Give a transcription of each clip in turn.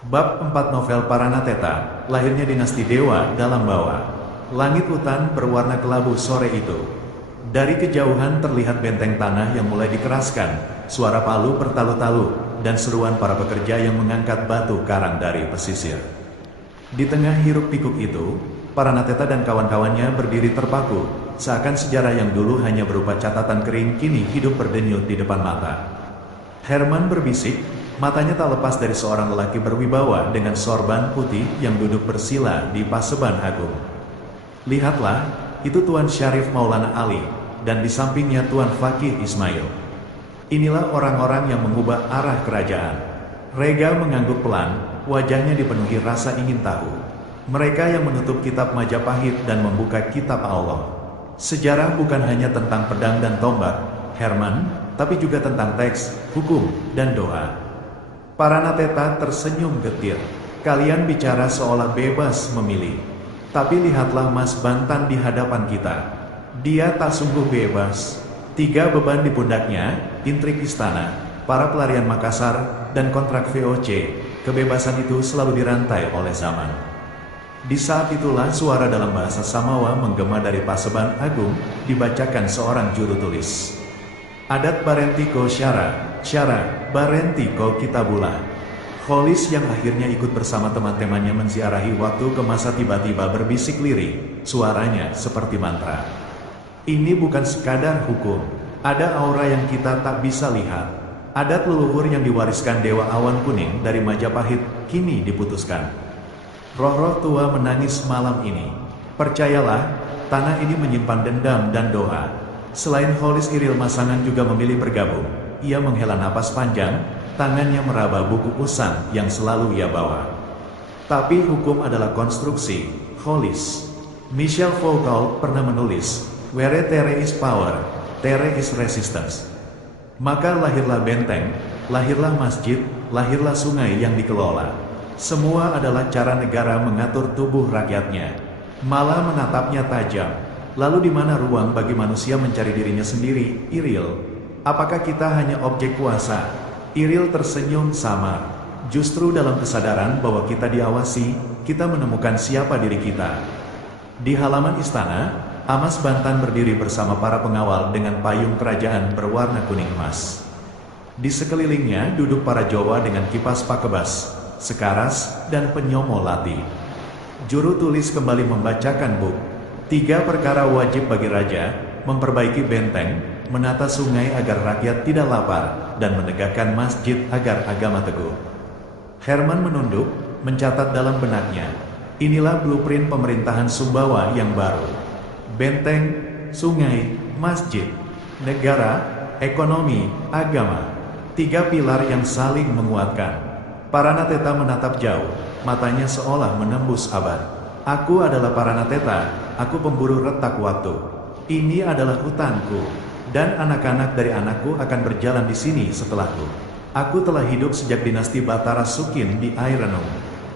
Bab 4 Novel Paranateta, lahirnya dinasti Dewa dalam bawah. Langit hutan berwarna kelabu sore itu. Dari kejauhan terlihat benteng tanah yang mulai dikeraskan, suara palu bertalu-talu, dan seruan para pekerja yang mengangkat batu karang dari pesisir. Di tengah hiruk pikuk itu, Paranateta dan kawan-kawannya berdiri terpaku, seakan sejarah yang dulu hanya berupa catatan kering kini hidup berdenyut di depan mata. Herman berbisik, matanya tak lepas dari seorang lelaki berwibawa dengan sorban putih yang duduk bersila di Paseban Agung. Lihatlah, itu Tuan Syarif Maulana Ali, dan di sampingnya Tuan Fakih Ismail. Inilah orang-orang yang mengubah arah kerajaan. Rega mengangguk pelan, wajahnya dipenuhi rasa ingin tahu. Mereka yang menutup kitab Majapahit dan membuka kitab Allah. Sejarah bukan hanya tentang pedang dan tombak, Herman, tapi juga tentang teks, hukum, dan doa. Paranateta tersenyum getir. Kalian bicara seolah bebas memilih. Tapi lihatlah Mas Bantan di hadapan kita. Dia tak sungguh bebas. 3 beban di pundaknya, intrik istana, para pelarian Makassar, dan kontrak VOC. Kebebasan itu selalu dirantai oleh zaman. Di saat itulah suara dalam bahasa Samawa menggema dari Paseban Agung, dibacakan seorang juru tulis. Adat Barentiko Syara Barentiko Kitabullah. Kholis yang akhirnya ikut bersama teman-temannya menziarahi waktu ke masa tiba-tiba berbisik lirik, suaranya seperti mantra. Ini bukan sekadar hukum, ada aura yang kita tak bisa lihat. Adat leluhur yang diwariskan Dewa Awan Kuning dari Majapahit, kini diputuskan. Roh-roh tua menangis malam ini. Percayalah, tanah ini menyimpan dendam dan doa. Selain Kholis Iril Masangan juga memilih bergabung. Ia menghela napas panjang, tangannya meraba buku usang yang selalu ia bawa. Tapi hukum adalah konstruksi, Kholis. Michel Foucault pernah menulis, Where there is power, there is resistance. Maka lahirlah benteng, lahirlah masjid, lahirlah sungai yang dikelola. Semua adalah cara negara mengatur tubuh rakyatnya. Malah menatapnya tajam. Lalu di mana ruang bagi manusia mencari dirinya sendiri, Iril? Apakah kita hanya objek kuasa? Iril tersenyum samar. Justru dalam kesadaran bahwa kita diawasi, kita menemukan siapa diri kita. Di halaman istana, Amas Bantan berdiri bersama para pengawal dengan payung kerajaan berwarna kuning emas. Di sekelilingnya duduk para Jawa dengan kipas pakebas, sekaras, dan penyomo lati. Juru tulis kembali membacakan buk. 3 perkara wajib bagi raja, memperbaiki benteng, menata sungai agar rakyat tidak lapar, dan menegakkan masjid agar agama teguh. Herman menunduk, mencatat dalam benaknya. Inilah blueprint pemerintahan Sumbawa yang baru. Benteng, sungai, masjid, negara, ekonomi, agama. 3 pilar yang saling menguatkan. Paranateta menatap jauh, matanya seolah menembus abad. Aku adalah Paranateta, aku pemburu retak waktu. Ini adalah hutanku, dan anak-anak dari anakku akan berjalan di sini setelahku. Aku telah hidup sejak dinasti Batara Sukin di Airenung.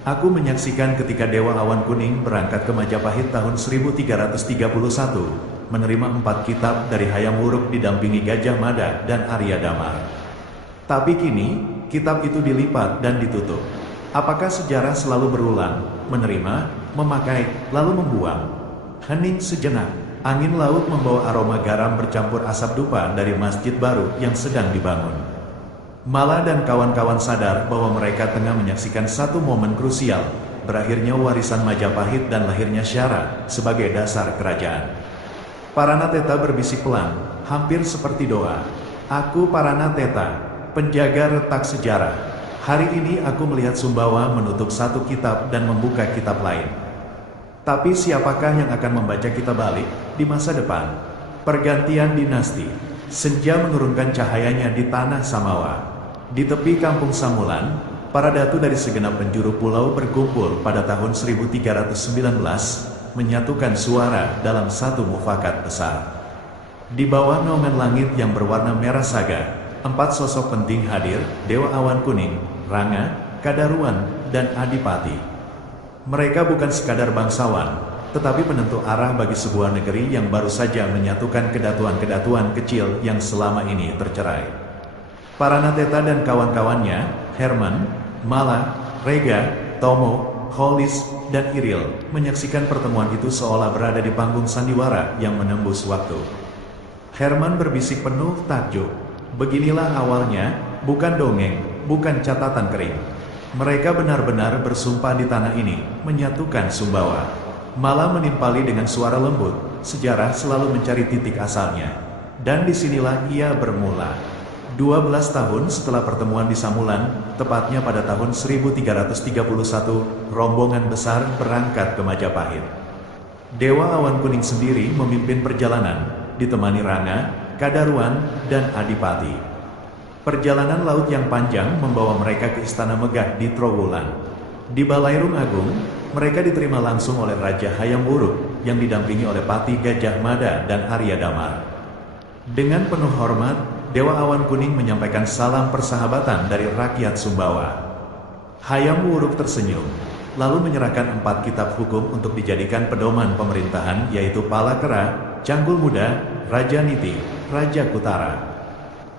Aku menyaksikan ketika Dewa Awan Kuning berangkat ke Majapahit tahun 1331, menerima 4 kitab dari Hayam Wuruk didampingi Gajah Mada dan Arya Damar. Tapi kini, kitab itu dilipat dan ditutup. Apakah sejarah selalu berulang, menerima, memakai, lalu membuang? Hening sejenak, angin laut membawa aroma garam bercampur asap dupa dari masjid baru yang sedang dibangun. Mala dan kawan-kawan sadar bahwa mereka tengah menyaksikan satu momen krusial, berakhirnya warisan Majapahit dan lahirnya Syara sebagai dasar kerajaan. Paranateta berbisik pelan, hampir seperti doa. Aku Paranateta, penjaga retak sejarah. Hari ini aku melihat Sumbawa menutup satu kitab dan membuka kitab lain. Tapi siapakah yang akan membaca kitab balik di masa depan? Pergantian dinasti. Senja menurunkan cahayanya di tanah Samawa. Di tepi kampung Samulan, para datu dari segenap penjuru pulau berkumpul pada tahun 1319, menyatukan suara dalam satu mufakat besar. Di bawah naungan langit yang berwarna merah saga, 4 sosok penting hadir, Dewa Awan Kuning, Ranga, Kadaruan, dan Adipati. Mereka bukan sekadar bangsawan, tetapi penentu arah bagi sebuah negeri yang baru saja menyatukan kedatuan-kedatuan kecil yang selama ini tercerai. Paranateta dan kawan-kawannya, Herman, Mala, Rega, Tomo, Holis, dan Iril menyaksikan pertemuan itu seolah berada di panggung sandiwara yang menembus waktu. Herman berbisik penuh takjub. Beginilah awalnya, bukan dongeng, bukan catatan kering. Mereka benar-benar bersumpah di tanah ini, menyatukan Sumbawa. Malah menimpali dengan suara lembut, sejarah selalu mencari titik asalnya. Dan disinilah ia bermula. 12 tahun setelah pertemuan di Samulan, tepatnya pada tahun 1331, rombongan besar berangkat ke Majapahit. Dewa Awan Kuning sendiri memimpin perjalanan, ditemani Ranga, Kadaruan, dan Adipati. Perjalanan laut yang panjang membawa mereka ke Istana Megah di Trowulan. Di Balairung Agung, mereka diterima langsung oleh Raja Hayam Wuruk yang didampingi oleh Pati Gajah Mada dan Arya Damar. Dengan penuh hormat, Dewa Awan Kuning menyampaikan salam persahabatan dari rakyat Sumbawa. Hayam Wuruk tersenyum, lalu menyerahkan 4 kitab hukum untuk dijadikan pedoman pemerintahan, yaitu Palakera, Canggul Muda, Raja Niti, Raja Kutara.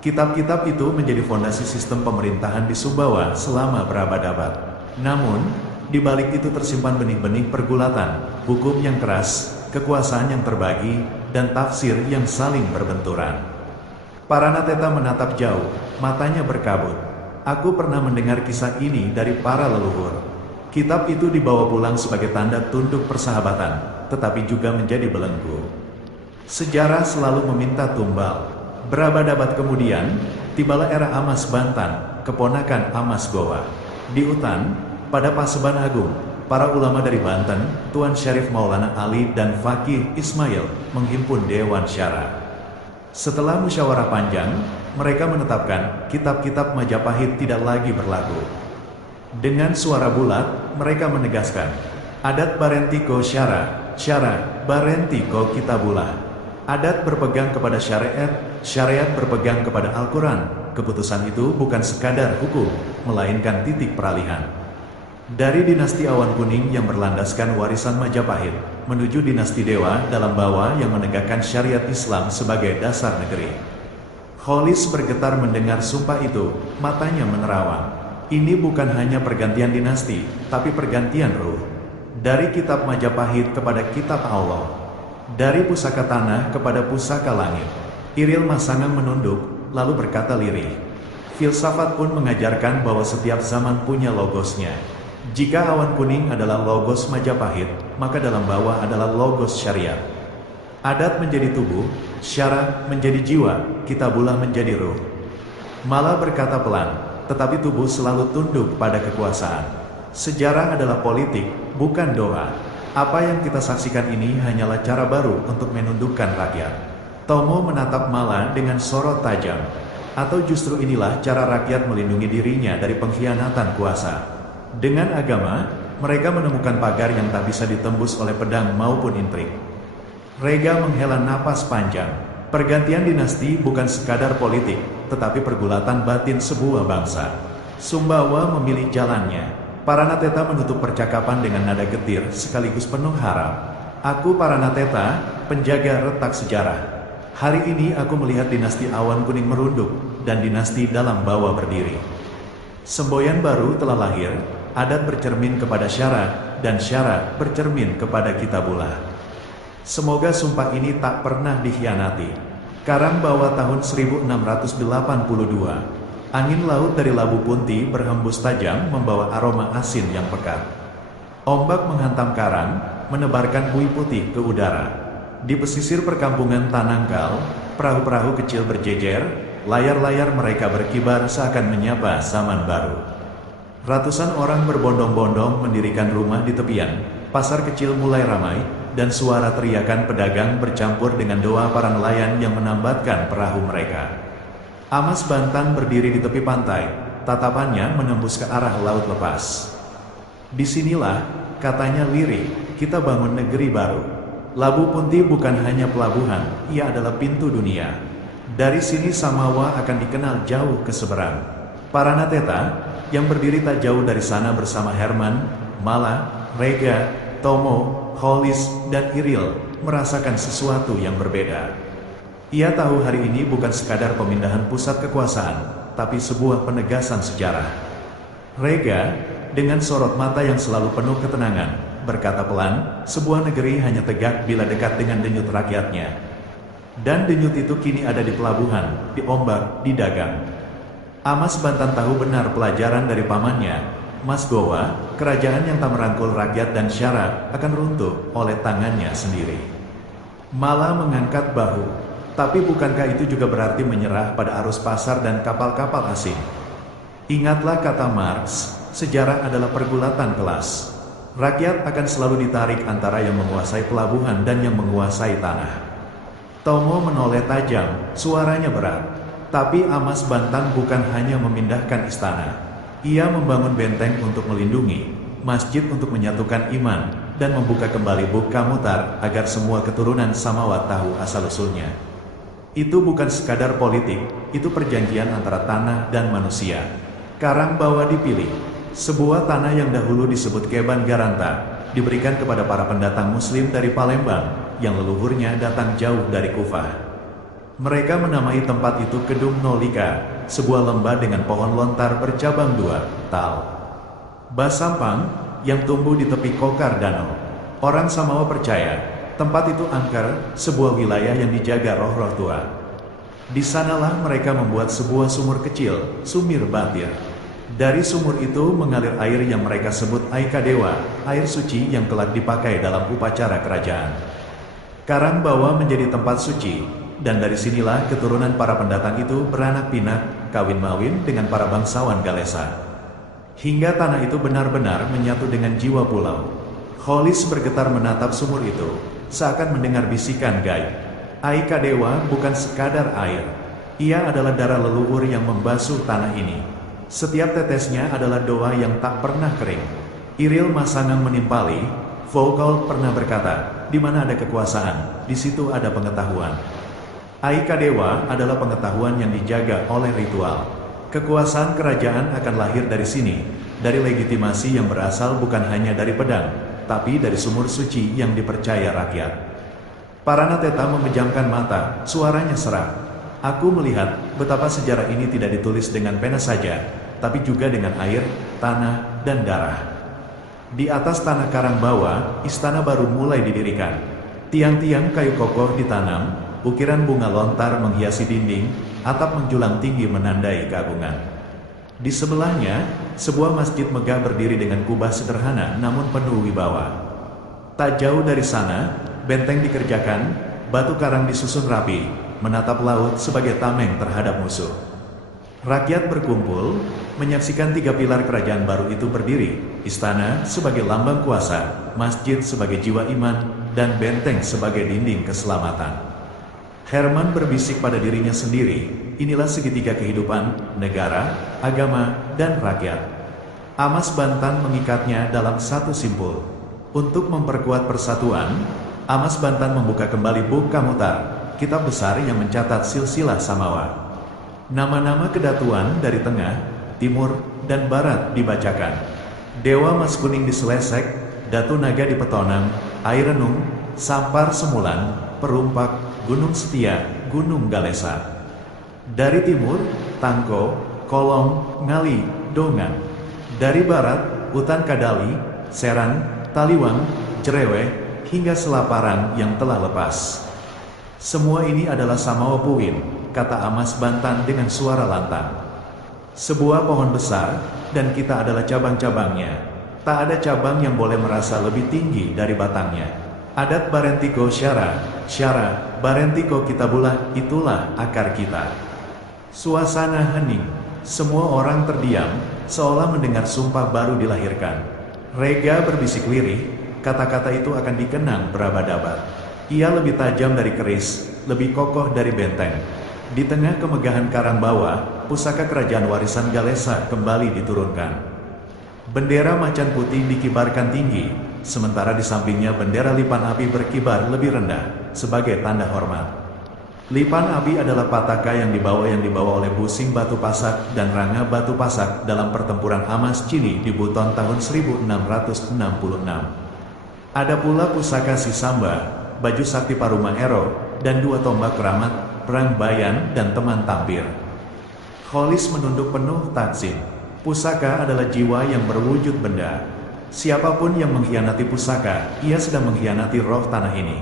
Kitab-kitab itu menjadi fondasi sistem pemerintahan di Sumbawa selama berabad-abad. Namun, di balik itu tersimpan benih-benih pergulatan, hukum yang keras, kekuasaan yang terbagi, dan tafsir yang saling berbenturan. Paranateta menatap jauh, matanya berkabut. Aku pernah mendengar kisah ini dari para leluhur. Kitab itu dibawa pulang sebagai tanda tunduk persahabatan, tetapi juga menjadi belenggu. Sejarah selalu meminta tumbal. Berabad-abad kemudian, tibalah era Amas Bantan, keponakan Amas Goa. Di Utan, pada Paseban Agung, para ulama dari Banten, Tuan Syarif Maulana Ali dan Fakih Ismail menghimpun Dewan Syara. Setelah musyawarah panjang, mereka menetapkan kitab-kitab Majapahit tidak lagi berlaku. Dengan suara bulat, mereka menegaskan, adat Barentiko Syara, Syara Barentiko Kitabulah. Adat berpegang kepada syariat, syariat berpegang kepada Al-Quran. Keputusan itu bukan sekadar hukum, melainkan titik peralihan. Dari dinasti Awan Kuning yang berlandaskan warisan Majapahit, menuju dinasti Dewa dalam Bawa yang menegakkan syariat Islam sebagai dasar negeri. Holis bergetar mendengar sumpah itu, matanya menerawang. Ini bukan hanya pergantian dinasti, tapi pergantian ruh. Dari kitab Majapahit kepada kitab Allah. Dari pusaka tanah kepada pusaka langit. Iril Masangang menunduk, lalu berkata lirih. Filsafat pun mengajarkan bahwa setiap zaman punya logosnya. Jika Awan Kuning adalah logos Majapahit, maka dalam Bawa adalah logos syariat. Adat menjadi tubuh, syara menjadi jiwa, kitabullah menjadi ruh. Malah berkata pelan, tetapi tubuh selalu tunduk pada kekuasaan. Sejarah adalah politik, bukan doa. Apa yang kita saksikan ini hanyalah cara baru untuk menundukkan rakyat. Tomo menatap Mala dengan sorot tajam. Atau justru inilah cara rakyat melindungi dirinya dari pengkhianatan kuasa. Dengan agama, mereka menemukan pagar yang tak bisa ditembus oleh pedang maupun intrik. Rega menghela napas panjang. Pergantian dinasti bukan sekadar politik, tetapi pergulatan batin sebuah bangsa. Sumbawa memilih jalannya. Paranateta menutup percakapan dengan nada getir sekaligus penuh harap. Aku Paranateta, penjaga retak sejarah. Hari ini aku melihat dinasti Awan Kuning merunduk, dan dinasti dalam Bawa berdiri. Semboyan baru telah lahir. Adat bercermin kepada syara, dan syara bercermin kepada kitabullah. Semoga sumpah ini tak pernah dikhianati. Karang Bawa tahun 1682. Angin laut dari Labu Punti berhembus tajam membawa aroma asin yang pekat. Ombak menghantam karang, menebarkan buih putih ke udara. Di pesisir perkampungan Tanangkal, perahu-perahu kecil berjejer, layar-layar mereka berkibar seakan menyapa zaman baru. Ratusan orang berbondong-bondong mendirikan rumah di tepian. Pasar kecil mulai ramai, dan suara teriakan pedagang bercampur dengan doa para nelayan yang menambatkan perahu mereka. Amas Bantan berdiri di tepi pantai, tatapannya menembus ke arah laut lepas. Disinilah, katanya lirih, kita bangun negeri baru. Labu Punti bukan hanya pelabuhan, ia adalah pintu dunia. Dari sini Samawa akan dikenal jauh ke seberang. Paranateta, yang berdiri tak jauh dari sana bersama Herman, Mala, Rega, Tomo, Holis, dan Iril, merasakan sesuatu yang berbeda. Ia tahu hari ini bukan sekadar pemindahan pusat kekuasaan, tapi sebuah penegasan sejarah. Rega, dengan sorot mata yang selalu penuh ketenangan, berkata pelan, sebuah negeri hanya tegak bila dekat dengan denyut rakyatnya. Dan denyut itu kini ada di pelabuhan, di ombak, di dagang. Amas Bantan tahu benar pelajaran dari pamannya, Mas Gowa, kerajaan yang tak merangkul rakyat dan syara akan runtuh oleh tangannya sendiri. Malah mengangkat bahu. Tapi bukankah itu juga berarti menyerah pada arus pasar dan kapal-kapal asing? Ingatlah kata Marx, sejarah adalah pergulatan kelas. Rakyat akan selalu ditarik antara yang menguasai pelabuhan dan yang menguasai tanah. Tomo menoleh tajam, suaranya berat. Tapi Amas Bantan bukan hanya memindahkan istana. Ia membangun benteng untuk melindungi, masjid untuk menyatukan iman, dan membuka kembali Buk Kamutar agar semua keturunan Samawat tahu asal-usulnya. Itu bukan sekadar politik, itu perjanjian antara tanah dan manusia. Karangbawa dipilih. Sebuah tanah yang dahulu disebut Keban Garanta, diberikan kepada para pendatang muslim dari Palembang, yang leluhurnya datang jauh dari Kufah. Mereka menamai tempat itu Kedung Nolika, sebuah lembah dengan pohon lontar bercabang dua, tal. Basampang, yang tumbuh di tepi kokar danau. Orang Samawa percaya, tempat itu angker, sebuah wilayah yang dijaga roh-roh tua. Di sanalah mereka membuat sebuah sumur kecil, Sumir Batir. Dari sumur itu mengalir air yang mereka sebut Aikadewa, air suci yang kelak dipakai dalam upacara kerajaan. Karangbawa menjadi tempat suci, dan dari sinilah keturunan para pendatang itu beranak pinak, kawin-mawin dengan para bangsawan Galesa. Hingga tanah itu benar-benar menyatu dengan jiwa pulau. Kholis bergetar menatap sumur itu, seakan mendengar bisikan gaib. Aikadewa bukan sekadar air. Ia adalah darah leluhur yang membasuh tanah ini. Setiap tetesnya adalah doa yang tak pernah kering. Iril Masangang menimpali, Foucault pernah berkata, di mana ada kekuasaan, di situ ada pengetahuan. Aikadewa adalah pengetahuan yang dijaga oleh ritual. Kekuasaan kerajaan akan lahir dari sini, dari legitimasi yang berasal bukan hanya dari pedang, tapi dari sumur suci yang dipercaya rakyat. Paranateta memejamkan mata, suaranya serak. Aku melihat betapa sejarah ini tidak ditulis dengan pena saja, tapi juga dengan air, tanah, dan darah. Di atas tanah Karangbawa, istana baru mulai didirikan. Tiang-tiang kayu kokoh ditanam, ukiran bunga lontar menghiasi dinding, atap menjulang tinggi menandai keagungan. Di sebelahnya, sebuah masjid megah berdiri dengan kubah sederhana namun penuh wibawa. Tak jauh dari sana, benteng dikerjakan, batu karang disusun rapi, menatap laut sebagai tameng terhadap musuh. Rakyat berkumpul, menyaksikan tiga pilar kerajaan baru itu berdiri, istana sebagai lambang kuasa, masjid sebagai jiwa iman, dan benteng sebagai dinding keselamatan. Herman berbisik pada dirinya sendiri, inilah segitiga kehidupan, negara, agama, dan rakyat. Amas Bantan mengikatnya dalam satu simpul. Untuk memperkuat persatuan, Amas Bantan membuka kembali Buk Kamutar, kitab besar yang mencatat silsilah Samawa. Nama-nama kedatuan dari tengah, timur, dan barat dibacakan. Dewa Mas Kuning di Selesek, Datu Naga di Petonang, Air Renung, Sampar Semulan, Perumpak, Gunung Setia, Gunung Galesa. Dari timur, Tangko, Kolong, Ngali, Dongan. Dari barat, Utan Kadali, Serang, Taliwang, Jereweh, hingga Selaparang yang telah lepas. Semua ini adalah Samawa Puin, kata Amas Bantan dengan suara lantang. Sebuah pohon besar, dan kita adalah cabang-cabangnya. Tak ada cabang yang boleh merasa lebih tinggi dari batangnya. Adat Barentiko Syara, Syara, Barentiko Kitabulah, itulah akar kita. Suasana hening, semua orang terdiam, seolah mendengar sumpah baru dilahirkan. Rega berbisik lirih, kata-kata itu akan dikenang berabad-abad. Ia lebih tajam dari keris, lebih kokoh dari benteng. Di tengah kemegahan Karangbawa, pusaka kerajaan warisan Galesa kembali diturunkan. Bendera macan putih dikibarkan tinggi, sementara di sampingnya bendera lipan api berkibar lebih rendah, sebagai tanda hormat. Lipan api adalah pataka yang dibawa oleh Busing Batu Pasak dan Ranga Batu Pasak dalam pertempuran Amas Cili di Buton tahun 1666. Ada pula pusaka Sisamba, baju sakti Paruma Ero, dan dua tombak keramat, Perang Bayan dan Teman Tampir. Kholis menunduk penuh takzim. Pusaka adalah jiwa yang berwujud benda. Siapapun yang mengkhianati pusaka, ia sedang mengkhianati roh tanah ini.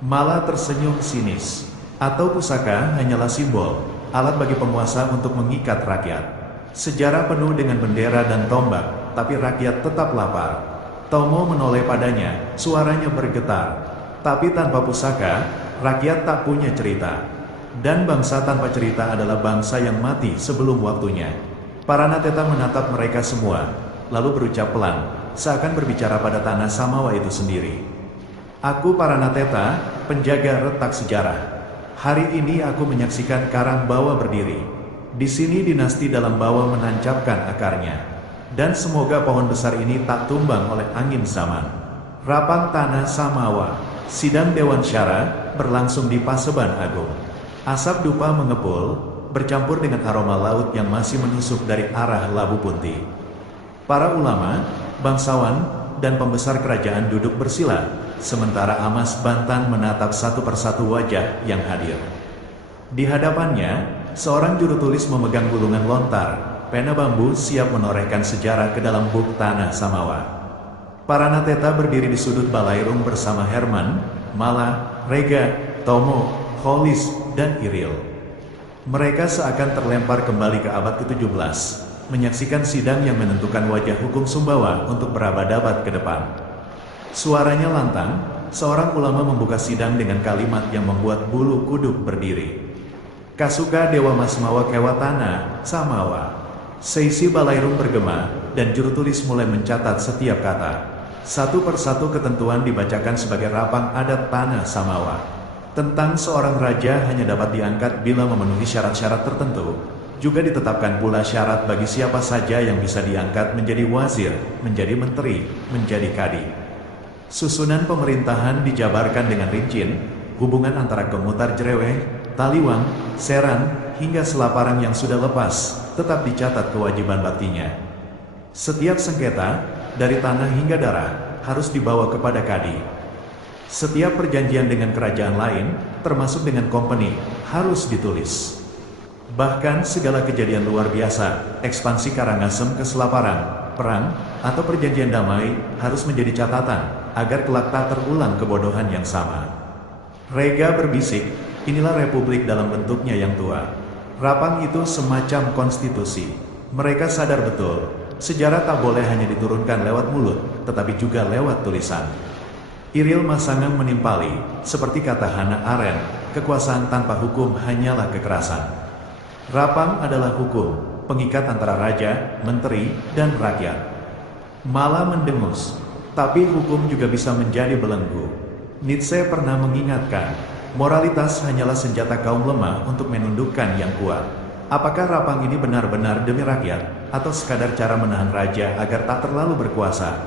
Mala tersenyum sinis. Atau pusaka hanyalah simbol, alat bagi penguasa untuk mengikat rakyat. Sejarah penuh dengan bendera dan tombak, tapi rakyat tetap lapar. Tomo menoleh padanya, suaranya bergetar. Tapi tanpa pusaka, rakyat tak punya cerita. Dan bangsa tanpa cerita adalah bangsa yang mati sebelum waktunya. Paranateta menatap mereka semua, lalu berucap pelan, seakan berbicara pada tanah Samawa itu sendiri. Aku Paranateta, penjaga retak sejarah. Hari ini aku menyaksikan Karang Bawa berdiri. Di sini dinasti dalam Bawa menancapkan akarnya. Dan semoga pohon besar ini tak tumbang oleh angin zaman. Rapang tanah Samawa. Sidang Dewan Syara berlangsung di Paseban Agung. Asap dupa mengepul, bercampur dengan aroma laut yang masih menusuk dari arah Labu Punti. Para ulama, bangsawan, dan pembesar kerajaan duduk bersila, sementara Amas Bantan menatap satu persatu wajah yang hadir. Di hadapannya, seorang juru tulis memegang gulungan lontar, pena bambu siap menorehkan sejarah ke dalam buk tanah Samawa. Paranateta berdiri di sudut balairung bersama Herman, Mala, Rega, Tomo, Holis, dan Iril. Mereka seakan terlempar kembali ke abad ke-17, menyaksikan sidang yang menentukan wajah hukum Sumbawa untuk berabad-abad ke depan. Suaranya lantang, seorang ulama membuka sidang dengan kalimat yang membuat bulu kuduk berdiri. Kasuka Dewa Masmawa Kewatana, Samawa. Seisi balairung bergema, dan juru tulis mulai mencatat setiap kata. Satu persatu ketentuan dibacakan sebagai rapang adat tanah Samawa. Tentang seorang raja hanya dapat diangkat bila memenuhi syarat-syarat tertentu. Juga ditetapkan pula syarat bagi siapa saja yang bisa diangkat menjadi wazir, menjadi menteri, menjadi kadi. Susunan pemerintahan dijabarkan dengan rincin, hubungan antara Kemutar Jereweh, Taliwang, Seran, hingga Selaparang yang sudah lepas, tetap dicatat kewajiban baktinya. Setiap sengketa, dari tanah hingga darah, harus dibawa kepada kadi. Setiap perjanjian dengan kerajaan lain, termasuk dengan kompeni, harus ditulis. Bahkan segala kejadian luar biasa, ekspansi Karangasem ke Selaparang, perang, atau perjanjian damai, harus menjadi catatan, agar kelak tak terulang kebodohan yang sama. Rega berbisik, inilah republik dalam bentuknya yang tua. Rapang itu semacam konstitusi. Mereka sadar betul, sejarah tak boleh hanya diturunkan lewat mulut, tetapi juga lewat tulisan. Iril Masangang menimpali, seperti kata Hannah Arendt, kekuasaan tanpa hukum hanyalah kekerasan. Rapang adalah hukum, pengikat antara raja, menteri, dan rakyat. Mala mendengus, tapi hukum juga bisa menjadi belenggu. Nietzsche pernah mengingatkan, moralitas hanyalah senjata kaum lemah untuk menundukkan yang kuat. Apakah rapang ini benar-benar demi rakyat, atau sekadar cara menahan raja agar tak terlalu berkuasa?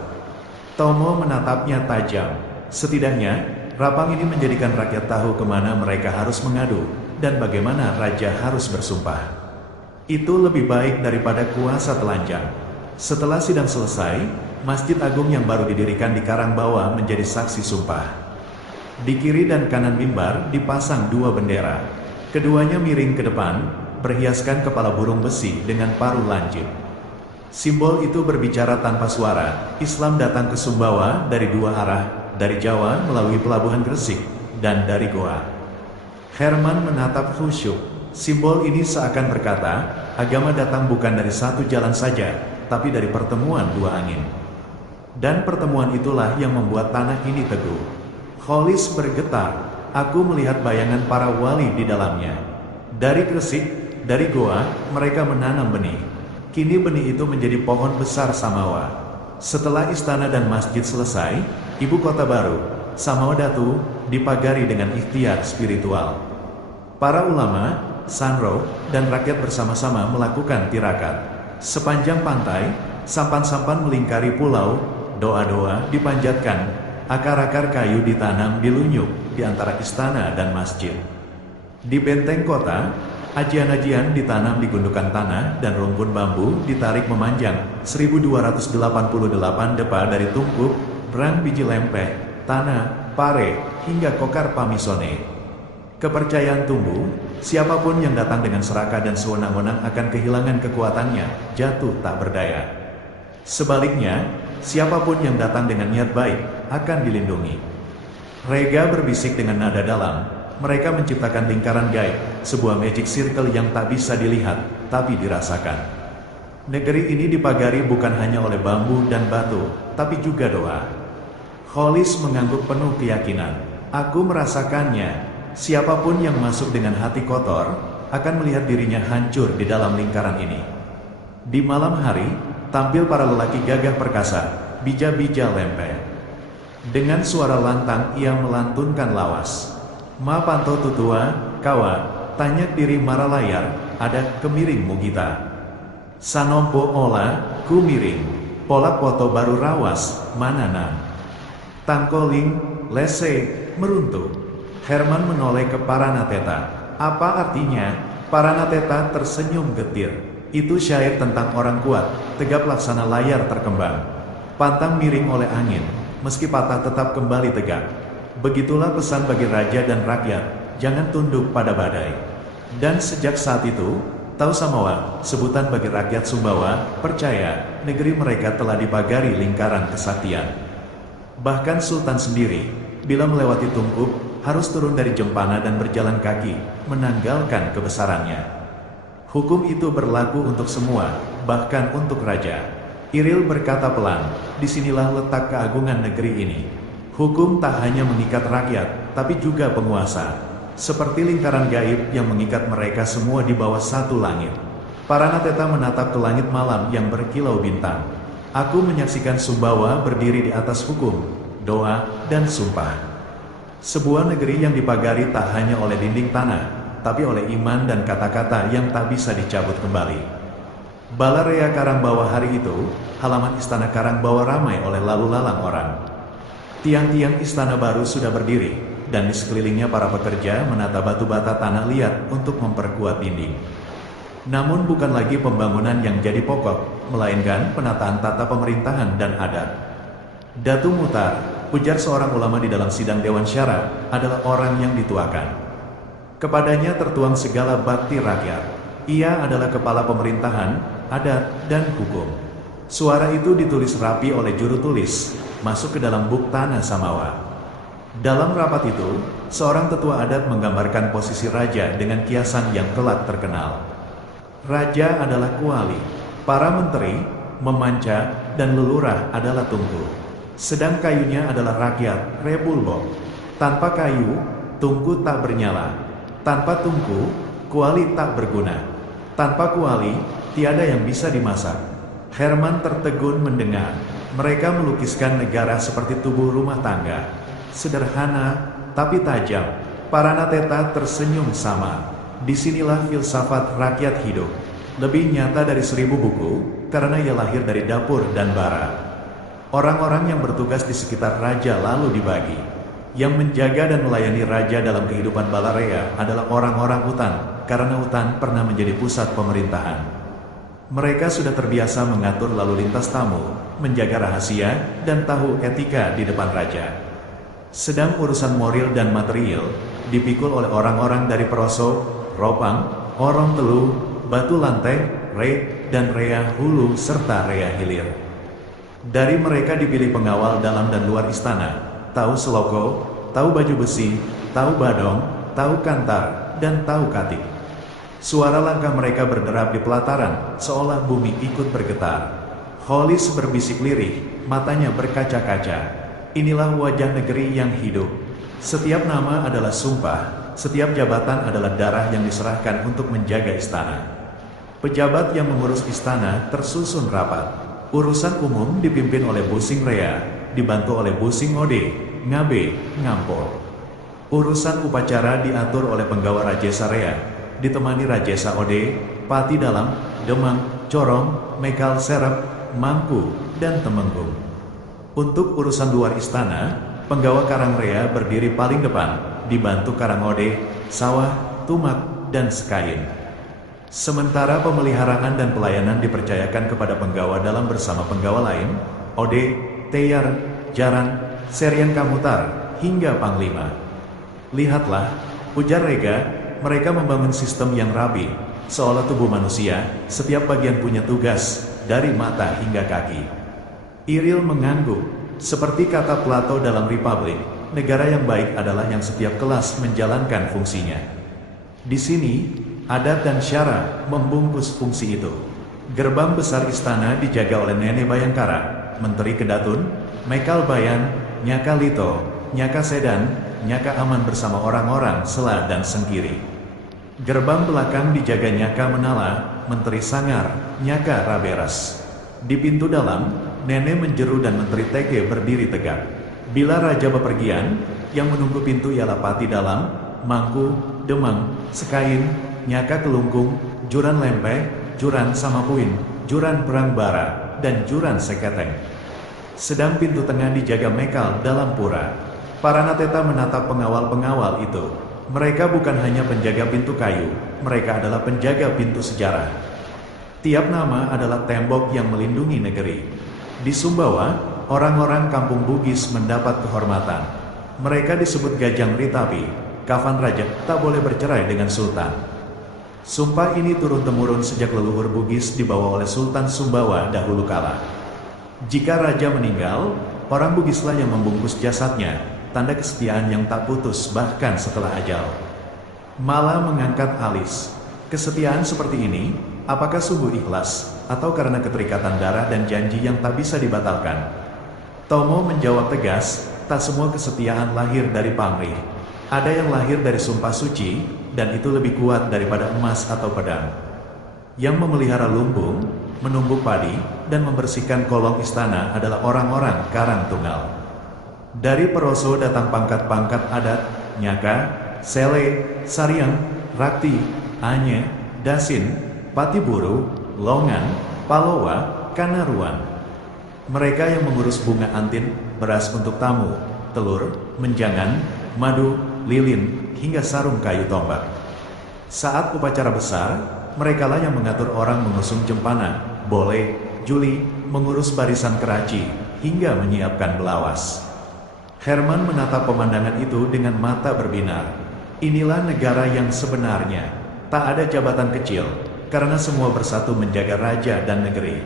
Tomo menatapnya tajam. Setidaknya, rapang ini menjadikan rakyat tahu kemana mereka harus mengadu, dan bagaimana raja harus bersumpah. Itu lebih baik daripada kuasa telanjang. Setelah sidang selesai, Masjid Agung yang baru didirikan di Karangbawa menjadi saksi sumpah. Di kiri dan kanan mimbar dipasang dua bendera. Keduanya miring ke depan, berhiaskan kepala burung besi dengan paruh lancip. Simbol itu berbicara tanpa suara, Islam datang ke Sumbawa dari dua arah, dari Jawa melalui pelabuhan Gresik, dan dari Goa. Herman menatap khusyuk. Simbol ini seakan berkata, agama datang bukan dari satu jalan saja, tapi dari pertemuan dua angin. Dan pertemuan itulah yang membuat tanah ini teguh. Holis bergetar, aku melihat bayangan para wali di dalamnya. Dari Gresik, dari Goa, mereka menanam benih. Kini benih itu menjadi pohon besar Samawa. Setelah istana dan masjid selesai, ibu kota baru, Samawa Datu, dipagari dengan ikhtiar spiritual. Para ulama, sanro, dan rakyat bersama-sama melakukan tirakat. Sepanjang pantai, sampan-sampan melingkari pulau, doa-doa dipanjatkan, akar-akar kayu ditanam di lunyuk di antara istana dan masjid. Di benteng kota, ajian-ajian ditanam di gundukan tanah dan rumpun bambu ditarik memanjang 1288 depa dari tungku, berang biji lempeh, tanah, pare, hingga kokar pamisone. Kepercayaan tumbuh, siapapun yang datang dengan serakah dan sewenang-wenang akan kehilangan kekuatannya, jatuh tak berdaya. Sebaliknya, siapapun yang datang dengan niat baik, akan dilindungi. Rega berbisik dengan nada dalam, mereka menciptakan lingkaran gaib, sebuah magic circle yang tak bisa dilihat, tapi dirasakan. Negeri ini dipagari bukan hanya oleh bambu dan batu, tapi juga doa. Hollis mengangguk penuh keyakinan. Aku merasakannya. Siapapun yang masuk dengan hati kotor, akan melihat dirinya hancur di dalam lingkaran ini. Di malam hari, tampil para lelaki gagah perkasa, bija-bija lempe. Dengan suara lantang ia melantunkan lawas. Ma panto tutua, kawa, tanyak diri mara layar, ada kemiring mugita. Sanompo ola, ku miring, pola poto baru rawas, manana. Tangkoling, lese, meruntuh. Herman menoleh ke Paranateta. Apa artinya? Paranateta tersenyum getir. Itu syair tentang orang kuat, tegap laksana layar terkembang. Pantang miring oleh angin, meski patah tetap kembali tegak. Begitulah pesan bagi raja dan rakyat, jangan tunduk pada badai. Dan sejak saat itu, Tau Samawa, sebutan bagi rakyat Sumbawa, percaya, negeri mereka telah dipagari lingkaran kesaktian. Bahkan Sultan sendiri, bila melewati Tungkup, harus turun dari jempana dan berjalan kaki, menanggalkan kebesarannya. Hukum itu berlaku untuk semua, bahkan untuk raja. Iril berkata pelan, disinilah letak keagungan negeri ini. Hukum tak hanya mengikat rakyat, tapi juga penguasa. Seperti lingkaran gaib yang mengikat mereka semua di bawah satu langit. Paranateta menatap ke langit malam yang berkilau bintang. Aku menyaksikan Sumbawa berdiri di atas hukum, doa, dan sumpah. Sebuah negeri yang dipagari tak hanya oleh dinding tanah, tapi oleh iman dan kata-kata yang tak bisa dicabut kembali. Balarea Karangbawa hari itu, halaman istana Karangbawa ramai oleh lalu lalang orang. Tiang-tiang istana baru sudah berdiri, dan di sekelilingnya para pekerja menata batu bata tanah liat untuk memperkuat dinding. Namun bukan lagi pembangunan yang jadi pokok, melainkan penataan tata pemerintahan dan adat. Datu Mutar, ujar seorang ulama di dalam sidang Dewan Syara, adalah orang yang dituakan. Kepadanya tertuang segala bakti rakyat. Ia adalah kepala pemerintahan, adat, dan hukum. Suara itu ditulis rapi oleh juru tulis, masuk ke dalam buk tanah Samawa. Dalam rapat itu, seorang tetua adat menggambarkan posisi raja dengan kiasan yang kelak terkenal. Raja adalah kuali, para menteri, memanca, dan lelurah adalah tungku. Sedang kayunya adalah rakyat, rebulbok. Tanpa kayu, tungku tak bernyala. Tanpa tungku, kuali tak berguna. Tanpa kuali, tiada yang bisa dimasak. Herman tertegun mendengar. Mereka melukiskan negara seperti tubuh rumah tangga. Sederhana, tapi tajam. Paranateta tersenyum sama. Disinilah filsafat rakyat hidup. Lebih nyata dari 1000 buku, karena ia lahir dari dapur dan bara. Orang-orang yang bertugas di sekitar raja lalu dibagi. Yang menjaga dan melayani raja dalam kehidupan Balarea adalah orang-orang hutan, karena hutan pernah menjadi pusat pemerintahan. Mereka sudah terbiasa mengatur lalu lintas tamu, menjaga rahasia, dan tahu etika di depan raja. Sedang urusan moral dan material, dipikul oleh orang-orang dari Peroso, Ropang, Orong Telu, Batu Lantai, Re, dan Rea Hulu, serta Rea Hilir. Dari mereka dipilih pengawal dalam dan luar istana, tahu seloko, tahu baju besi, tahu badong, tahu kantar, dan tahu katik. Suara langkah mereka berderap di pelataran, seolah bumi ikut bergetar. Hollis berbisik lirih, matanya berkaca-kaca. Inilah wajah negeri yang hidup. Setiap nama adalah sumpah, setiap jabatan adalah darah yang diserahkan untuk menjaga istana. Pejabat yang mengurus istana tersusun rapat. Urusan umum dipimpin oleh Busing Rea, dibantu oleh Busing Ode, Ngabe, Ngampol. Urusan upacara diatur oleh penggawa Rajesa Rea, ditemani Rajesa Ode, Pati Dalam, Demang, Corong, Mekal Serep, Mangku, dan Temenggung. Untuk urusan luar istana, penggawa Karang Rea berdiri paling depan, dibantu Karang Ode, Sawah, Tumak, dan Sekain. Sementara pemeliharaan dan pelayanan dipercayakan kepada penggawa dalam bersama penggawa lain, Ode, Teyar, Jaran, Serian Kamutar, hingga Panglima. Lihatlah, Ujar Rega, mereka membangun sistem yang rapi, seolah tubuh manusia, setiap bagian punya tugas, dari mata hingga kaki. Iril mengangguk, seperti kata Plato dalam Republik, negara yang baik adalah yang setiap kelas menjalankan fungsinya. Di sini, adat dan syara membungkus fungsi itu. Gerbang besar istana dijaga oleh Nenek Bayangkara, Menteri Kedatun, Mekal Bayan, Nyaka Lito, Nyaka Sedan, Nyaka Aman bersama orang-orang Sela dan Sengkiri. Gerbang belakang dijaga Nyaka Menala, Menteri Sangar, Nyaka Raberas. Di pintu dalam, Nenek Menjeru dan Menteri Tege berdiri tegak. Bila raja bepergian, yang menunggu pintu ialah Pati Dalam, Mangku, Demang, Sekain, Nyaka Kelungkung, Juran Lempeh, Juran Samapuin, Juran Perang Bara, dan Juran Seketeng. Sedang pintu tengah dijaga Mekal dalam pura. Paranateta menatap pengawal-pengawal itu. Mereka bukan hanya penjaga pintu kayu, mereka adalah penjaga pintu sejarah. Tiap nama adalah tembok yang melindungi negeri. Di Sumbawa, orang-orang kampung Bugis mendapat kehormatan. Mereka disebut Gajang Ritapi, kafan raja, tak boleh bercerai dengan sultan. Sumpah ini turun-temurun sejak leluhur Bugis dibawa oleh Sultan Sumbawa dahulu kala. Jika raja meninggal, orang Bugislah yang membungkus jasadnya, tanda kesetiaan yang tak putus bahkan setelah ajal. Mala mengangkat alis. Kesetiaan seperti ini, apakah sungguh ikhlas, atau karena keterikatan darah dan janji yang tak bisa dibatalkan? Tomo menjawab tegas, tak semua kesetiaan lahir dari pamrih. Ada yang lahir dari sumpah suci, dan itu lebih kuat daripada emas atau pedang. Yang memelihara lumbung, menumbuk padi, dan membersihkan kolong istana adalah orang-orang Karang Tunggal. Dari Peroso datang pangkat-pangkat adat, Nyaka, Sele, Sariang, Rakti, Anye, Dasin, Patiburu, Longan, Palowa, Kanaruan. Mereka yang mengurus bunga antin, beras untuk tamu, telur, menjangan, madu, lilin, hingga sarung kayu tombak. Saat upacara besar, merekalah yang mengatur orang mengusung jempana, boleh, juli, mengurus barisan keraci, hingga menyiapkan belawas. Herman menatap pemandangan itu dengan mata berbinar. Inilah negara yang sebenarnya. Tak ada jabatan kecil, karena semua bersatu menjaga raja dan negeri.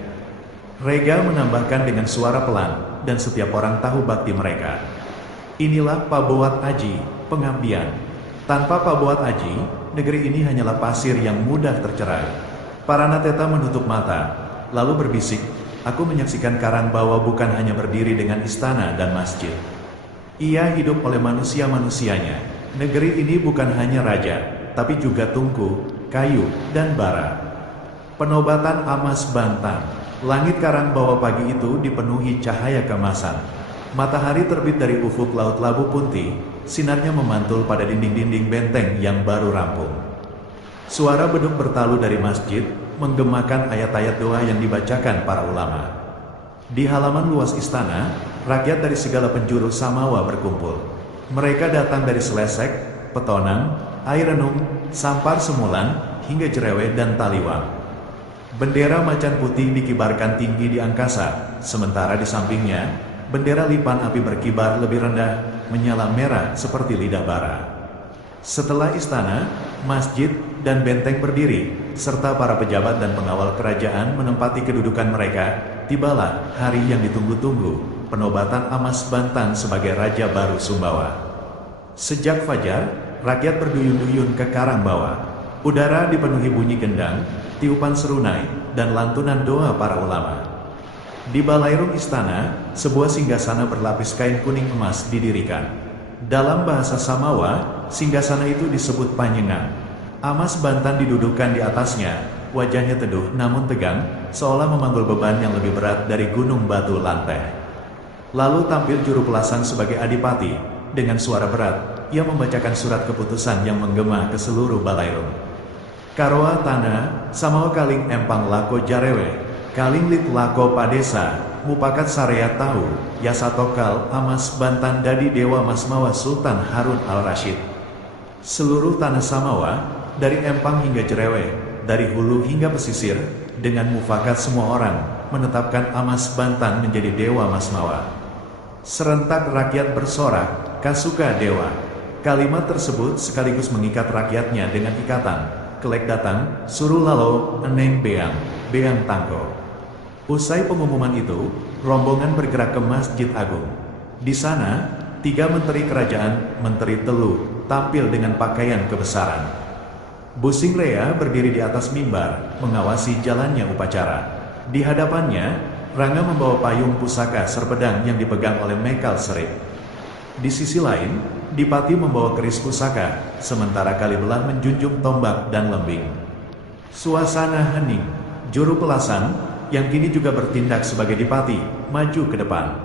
Rega menambahkan dengan suara pelan, dan setiap orang tahu bakti mereka. Inilah Paboat Aji, pengabdian. Tanpa Paboat Aji, negeri ini hanyalah pasir yang mudah tercerai. Paranateta menutup mata, lalu berbisik, aku menyaksikan Karang Bawa bukan hanya berdiri dengan istana dan masjid. Ia hidup oleh manusia-manusianya. Negeri ini bukan hanya raja, tapi juga tungku, kayu, dan bara. Penobatan Amas Bantan. Langit Karang Bawa pagi itu dipenuhi cahaya kemasan. Matahari terbit dari ufuk Laut Labu Punti, sinarnya memantul pada dinding-dinding benteng yang baru rampung. Suara beduk bertalu dari masjid, menggemakan ayat-ayat doa yang dibacakan para ulama. Di halaman luas istana, rakyat dari segala penjuru Samawa berkumpul. Mereka datang dari Selesek, Petonang, Airenung, Sampar Semulan, hingga Jerewe dan Taliwang. Bendera macan putih dikibarkan tinggi di angkasa, sementara di sampingnya, bendera lipan api berkibar lebih rendah, menyala merah seperti lidah bara. Setelah istana, masjid, dan benteng berdiri, serta para pejabat dan pengawal kerajaan menempati kedudukan mereka, tibalah hari yang ditunggu-tunggu, penobatan Amas Bantan sebagai Raja Baru Sumbawa. Sejak fajar, rakyat berduyun-duyun ke Karang Bawa. Udara dipenuhi bunyi gendang, tiupan serunai, dan lantunan doa para ulama. Di balairung istana, sebuah singgasana berlapis kain kuning emas didirikan. Dalam bahasa Samawa, singgasana itu disebut Panyengan. Amas Bantan didudukkan di atasnya, wajahnya teduh namun tegang, seolah memanggul beban yang lebih berat dari gunung batu lanteh. Lalu tampil juru pelasan sebagai adipati, dengan suara berat, ia membacakan surat keputusan yang menggema ke seluruh balairung. Karoa Tanah, Samawa Kaling Empang Lako Jarewe, Kaling Lit Lako Padesa, Mupakat Sarea Tahu, Yasatokal Amas Bantan Dadi Dewa Masmawa Sultan Harun Al-Rashid. Seluruh tanah Samawa, dari Empang hingga Jerewe, dari hulu hingga pesisir, dengan mufakat semua orang, menetapkan Amas Bantan menjadi Dewa Masmawa. Serentak rakyat bersorak, Kasuka Dewa. Kalimat tersebut sekaligus mengikat rakyatnya dengan ikatan. Kelek datang, suruh lalo, eneng beang, beang tangko. Usai pengumuman itu, rombongan bergerak ke Masjid Agung. Di sana, 3 menteri kerajaan, Menteri Telu, tampil dengan pakaian kebesaran. Busing Rea berdiri di atas mimbar, mengawasi jalannya upacara. Di hadapannya, Rangga membawa payung pusaka serpedang yang dipegang oleh Mekal Serip. Di sisi lain, Dipati membawa keris pusaka, sementara Kalibelah menjunjung tombak dan lembing. Suasana hening. Juru Pelasan, yang kini juga bertindak sebagai Dipati, maju ke depan.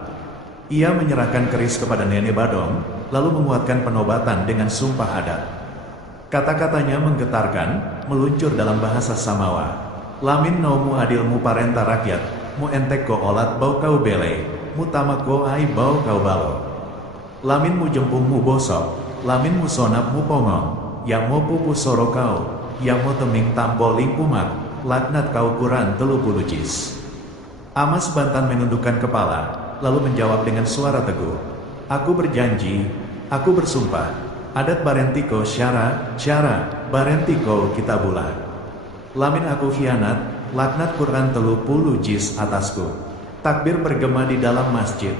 Ia menyerahkan keris kepada Nenek Badong, lalu menguatkan penobatan dengan sumpah adat. Kata-katanya menggetarkan, meluncur dalam bahasa Samawa. Lamin no mu adil mu parenta rakyat, mu entek ko olat bau kau bele, mu tamak ko ai bau kau balo. Lamin mu jempung mu bosok, lamin mu sonap mu pongong, yang mo pupu soro kau, yang mo teming tampol ling umak, laknat kau kuran 30 jis. Amas Bantan menundukkan kepala, lalu menjawab dengan suara teguh. Aku berjanji, aku bersumpah, adat Barentiko syara, Barentiko kitabullah. Lamin aku khianat, laknat Quran 30 jis atasku. Takbir bergema di dalam masjid.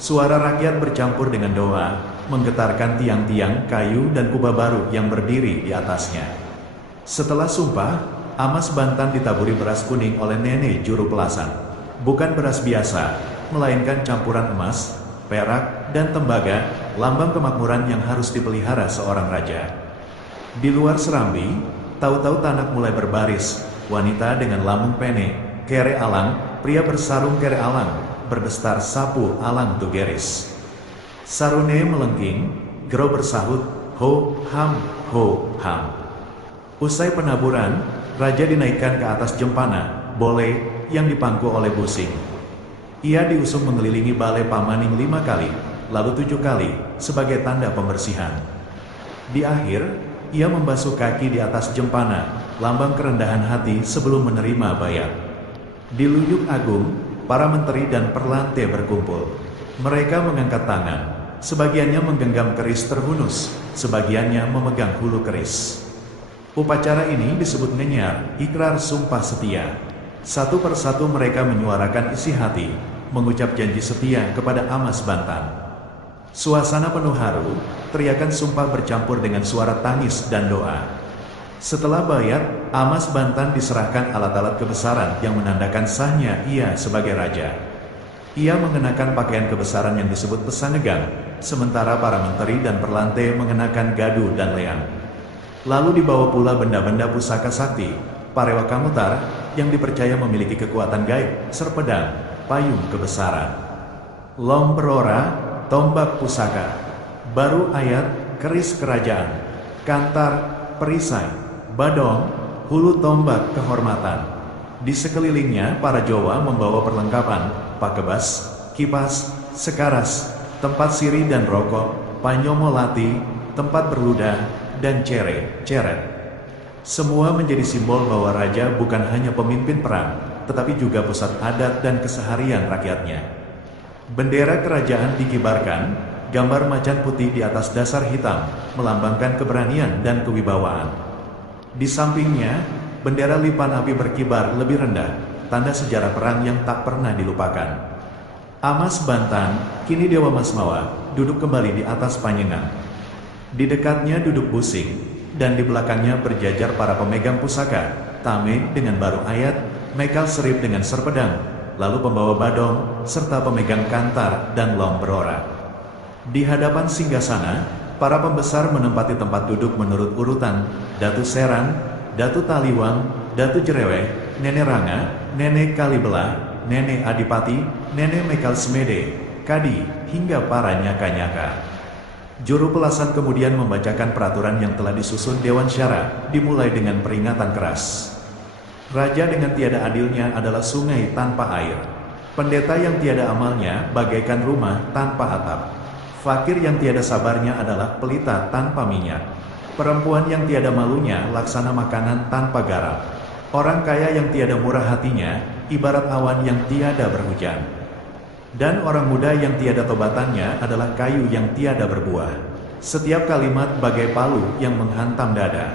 Suara rakyat bercampur dengan doa, menggetarkan tiang-tiang kayu dan kubah baru yang berdiri di atasnya. Setelah sumpah, Amas Bantan ditaburi beras kuning oleh Nenek Juru Pelasan. Bukan beras biasa, melainkan campuran emas, perak, dan tembaga, lambang kemakmuran yang harus dipelihara seorang raja. Di luar serambi, tahu-tahu tanak mulai berbaris, wanita dengan lambung pene, kere alang, pria bersarung kere alang, berdestar sapu alang tugeris. Sarune melengking, Gero bersahut, ho ham. Usai penaburan, raja dinaikkan ke atas jempana, bole, yang dipangku oleh Busing. Ia diusung mengelilingi balai Pamaning 5 kali, lalu 7 kali, sebagai tanda pembersihan. Di akhir, ia membasuh kaki di atas jempana, lambang kerendahan hati sebelum menerima bayat. Di Luyuk Agung, para menteri dan perlante berkumpul. Mereka mengangkat tangan, sebagiannya menggenggam keris terhunus, sebagiannya memegang hulu keris. Upacara ini disebut ngenyar, ikrar sumpah setia. Satu persatu mereka menyuarakan isi hati, mengucap janji setia kepada Amas Bantan. Suasana penuh haru, teriakan sumpah bercampur dengan suara tangis dan doa. Setelah bayat, Amas Bantan diserahkan alat-alat kebesaran yang menandakan sahnya ia sebagai raja. Ia mengenakan pakaian kebesaran yang disebut pesanegang, sementara para menteri dan perlante mengenakan gadu dan leang. Lalu dibawa pula benda-benda pusaka sakti, parewa kamutar, yang dipercaya memiliki kekuatan gaib, serpedang, payung kebesaran. Lomprora, tombak pusaka, baru ayat, keris kerajaan, kantar, perisai, badong, hulu tombak kehormatan. Di sekelilingnya, para Jawa membawa perlengkapan, pakebas, kipas, sekaras, tempat sirih dan rokok, panyomolati, tempat berludah, dan ceret. Semua menjadi simbol bahwa raja bukan hanya pemimpin perang, tetapi juga pusat adat dan keseharian rakyatnya. Bendera kerajaan dikibarkan, gambar macan putih di atas dasar hitam, melambangkan keberanian dan kewibawaan. Di sampingnya, bendera lipan api berkibar lebih rendah, tanda sejarah perang yang tak pernah dilupakan. Amas Bantan, kini Dewa Masmawa, duduk kembali di atas panjenengan. Di dekatnya duduk Busing, dan di belakangnya berjajar para pemegang pusaka, Tame dengan baru ayat, Mekal Serip dengan serpedang, lalu pembawa badong, serta pemegang kantar dan lombrora. Di hadapan singgasana, para pembesar menempati tempat duduk menurut urutan, Datu Serang, Datu Taliwang, Datu Jereweh, Nenek Rangga, Nenek Kalibelah, Nenek Adipati, Nenek Mekal Semede, Kadi, hingga para nyaka-nyaka. Juru Pelasan kemudian membacakan peraturan yang telah disusun Dewan Syara, dimulai dengan peringatan keras. Raja dengan tiada adilnya adalah sungai tanpa air. Pendeta yang tiada amalnya bagaikan rumah tanpa atap. Fakir yang tiada sabarnya adalah pelita tanpa minyak. Perempuan yang tiada malunya laksana makanan tanpa garam. Orang kaya yang tiada murah hatinya, ibarat awan yang tiada berhujan. Dan orang muda yang tiada tobatannya adalah kayu yang tiada berbuah. Setiap kalimat bagai palu yang menghantam dada.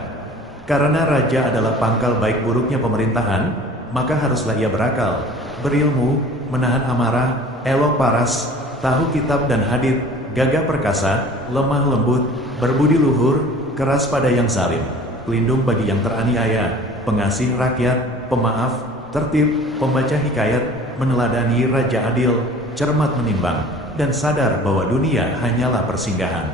Karena raja adalah pangkal baik buruknya pemerintahan, maka haruslah ia berakal, berilmu, menahan amarah, elok paras, tahu kitab dan hadith, gagah perkasa, lemah lembut, berbudi luhur, keras pada yang zalim, pelindung bagi yang teraniaya, pengasih rakyat, pemaaf, tertib, pembaca hikayat, meneladani raja adil, cermat menimbang, dan sadar bahwa dunia hanyalah persinggahan.